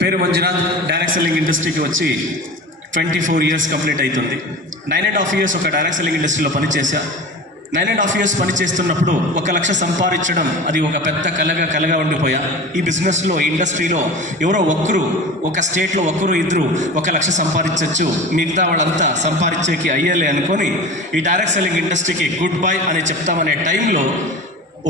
పేరు Manjunath. Direct selling ఇండస్ట్రీకి వచ్చి 24 ఇయర్స్ కంప్లీట్ అవుతుంది. 9.5 ఇయర్స్ ఒక డైరెక్ట్ సెల్లింగ్ ఇండస్ట్రీలో పనిచేశా. 9.5 ఇయర్స్ పనిచేస్తున్నప్పుడు 1 లక్ష సంపాదించడం అది ఒక పెద్ద కలగా ఉండిపోయా. ఈ బిజినెస్లో, ఈ ఇండస్ట్రీలో ఎవరో ఒక్కరు, ఒక స్టేట్లో ఒక్కరు ఇద్దరు 1 లక్ష సంపాదించవచ్చు, మిగతా వాళ్ళంతా సంపాదించేకి అయ్యేలే అనుకొని ఈ డైరెక్ట్ సెల్లింగ్ ఇండస్ట్రీకి గుడ్ బై అని చెప్తామనే టైంలో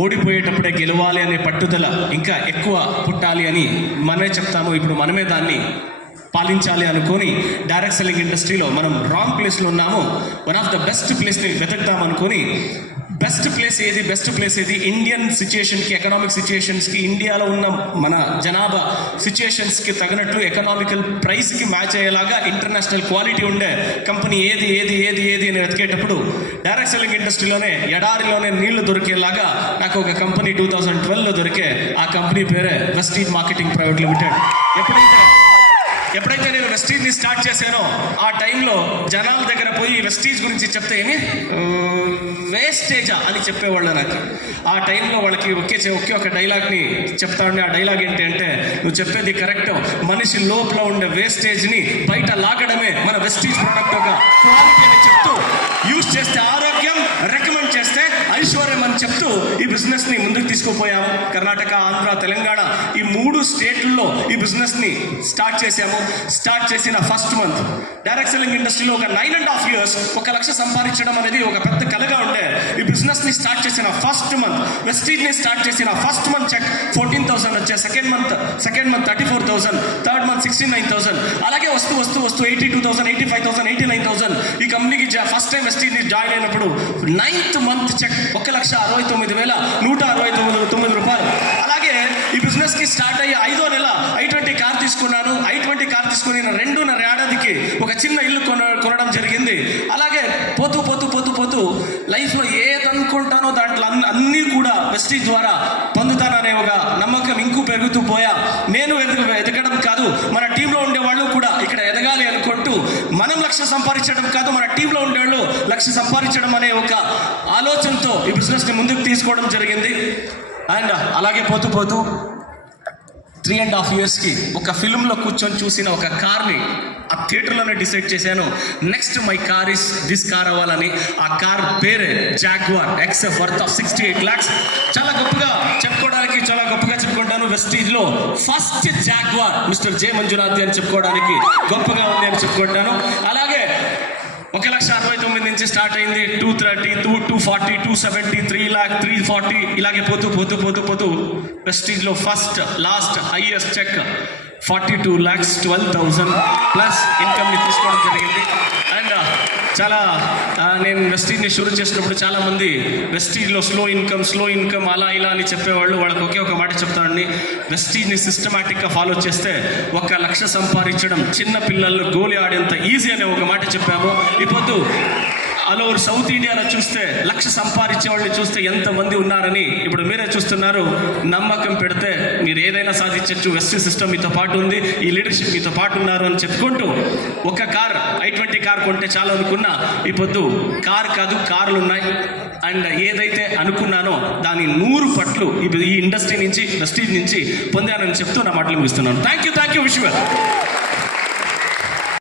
ఓడిపోయేటప్పుడే గెలవాలి అనే పట్టుదల ఇంకా ఎక్కువ పుట్టాలి అని మనమే చెప్తాము. ఇప్పుడు మనమే దాన్ని పాలించాలి అనుకొని డైరెక్ట్ సెల్లింగ్ ఇండస్ట్రీలో మనం రాంగ్ ప్లేస్లో ఉన్నాము. వన్ ఆఫ్ ద బెస్ట్ ప్లేస్ని వెతుకుతాం అనుకొని, బెస్ట్ ప్లేస్ ఏది ఇండియన్ సిచ్యుయేషన్కి, ఎకనామిక్ సిచ్యుయేషన్స్కి, ఇండియాలో ఉన్న మన జనాభా సిచ్యుయేషన్స్కి తగినట్లు ఎకనామికల్ ప్రైస్కి మ్యాచ్ అయ్యేలాగా ఇంటర్నేషనల్ క్వాలిటీ ఉండే కంపెనీ ఏది అని వెతికేటప్పుడు డైరెక్ట్ సెల్లింగ్ ఇండస్ట్రీలోనే ఎడారిలోనే నీళ్లు దొరికేలాగా నాకు ఒక కంపెనీ 2012లో దొరికే. ఆ కంపెనీ పేరే వెస్టీజ్ మార్కెటింగ్ ప్రైవేట్ లిమిటెడ్. ఎప్పుడైతే నేను వెస్టీజ్ని స్టార్ట్ చేశానో ఆ టైంలో జనాల దగ్గర పోయి వెస్టీజ్ గురించి చెప్తే ఏమి వేస్టేజా అని చెప్పేవాళ్ళు నాకు. ఆ టైంలో వాళ్ళకి ఒకే ఒక డైలాగ్ని చెప్తా ఉండే. ఆ డైలాగ్ ఏంటి అంటే, నువ్వు చెప్పేది కరెక్ట్, మనిషి లోపల ఉండే వేస్టేజ్ని బయట లాగడమే మన వెస్టీజ్ ప్రోడక్ట్ ఒక క్వాలిటీ అని చెప్తూ, యూజ్ చేస్తే ఆరోగ్యం, రికమెండ్ చేస్తే ఐశ్వర్యం అని చెప్తూ ఈ బిజినెస్ని ముందుకు తీసుకుపోయాము. కర్ణాటక, ఆంధ్ర, తెలంగాణ ఈ 3 స్టేట్లలో ఈ బిజినెస్ని స్టార్ట్ చేశాము. స్టార్ట్ చేసిన ఫస్ట్ మంత్ డైరెక్ట్ సెల్లింగ్ ఇండస్ట్రీలో ఒక 9.5 ఇయర్స్ 1 లక్ష సంపాదించడం అనేది ఒక పెద్ద కలగా ఉండే. ఈ బిజినెస్ని స్టార్ట్ చేసిన ఫస్ట్ మంత్, వెస్టీజ్ని స్టార్ట్ చేసిన ఫస్ట్ మంత్ చెక్ 14,000 వచ్చే. సెకండ్ మంత్ 34,000, థర్డ్ మంత్ 69,000, అలాగే వస్తూ 82,000, 85,000, 89,000. ఈ కంపెనీకి ఫస్ట్ టైం వెస్టీజ్ని జాయిన్ అయినప్పుడు 9th మంత్ చెక్ 1,69,169 రూపాయలు. అలాగే ఈ బిజినెస్కి స్టార్ట్ అయ్యి 5వ నెల i20 కార్ తీసుకున్నాను. i20 కార్ తీసుకుని 2.5 ఏడాదికి ఒక చిన్న ఇల్లు కొనడం జరిగింది. అలాగే పోతూ లైఫ్లో ఏదనుకుంటానో దాంట్లో అన్నీ కూడా వెస్టీజ్ ద్వారా పొందుతాననే ఒక నమ్మకం ఇంకూ పెరుగుతూ పోయా. నేను ఎదగడం కాదు, మన టీంలో ఉండేవాళ్ళు కూడా ఇక్కడ ఎదగాలి అనుకుంటూ, మనం లక్ష సంపాదించడం కాదు, మన టీంలో ఉండేవాళ్ళు లక్ష సంపాదించడం అనే ఒక ఆలోచనతో ఈ బిజినెస్ని ముందుకు తీసుకోవడం జరిగింది. అండ్ అలాగే పోతూ 3.5 ఇయర్స్కి ఒక ఫిల్మ్లో కూర్చొని చూసిన ఒక కార్ని ఆ థియేటర్లోనే డిసైడ్ చేశాను, next my car is this car అవ్వాలని. ఆ కార్ పేరే jaguar XF worth of 68 lakhs. చాలా గొప్పగా చెప్పుకుంటాను. వెస్టీజ్లో ఫస్ట్ జాగ్వార్ మిస్టర్ జే మంజునాథ్ అని చెప్పుకోవడానికి గొప్పగా ఉంది అని చెప్పుకుంటాను. అలాగే 1,69,000 నుంచి స్టార్ట్ అయింది. 230, 240, 270, 3 lakh, 340, ఇలాగే పోతూ వెస్టీజ్లో first last highest check 42,12,000 plus ఇన్కమ్ని తీసుకోవడం జరిగింది. అండ్ చాలా నేను వెస్టీజ్ని షురూ చేసినప్పుడు చాలామంది వెస్టీజ్లో స్లో ఇన్కమ్ అలా ఇలా అని చెప్పేవాళ్ళు. వాళ్ళకి ఒకే ఒక మాట చెప్తానండి, వెస్టీజ్ని సిస్టమాటిక్గా ఫాలో చేస్తే 1 లక్ష సంపాదించడం చిన్న పిల్లల్లో గోలి ఆడేంత ఈజీ అనే ఒక మాట చెప్పాము. ఇప్పుడు ఆల్ ఓవర్ సౌత్ ఇండియాలో చూస్తే లక్ష సంపాదించే వాళ్ళని చూస్తే ఎంతమంది ఉన్నారని ఇప్పుడు మీరే చూస్తున్నారు. నమ్మకం పెడితే మీరు ఏదైనా సాధించవచ్చు. వెస్టీజ్ సిస్టమ్ మీతో పాటు ఉంది, ఈ లీడర్షిప్ మీతో పాటు ఉన్నారు అని చెప్పుకుంటూ ఒక కార్ i20 కార్ కొంటే చాలా అనుకున్నా. ఇప్పుడు కార్ కాదు, కార్లు ఉన్నాయి. అండ్ ఏదైతే అనుకున్నానో దాని 100 పట్లు ఈ ఇండస్ట్రీ నుంచి, వెస్టీజ్ నుంచి పొందానని చెప్తూ నా మాటలు ముగిస్తున్నాను. థ్యాంక్ యూ విశ్వ.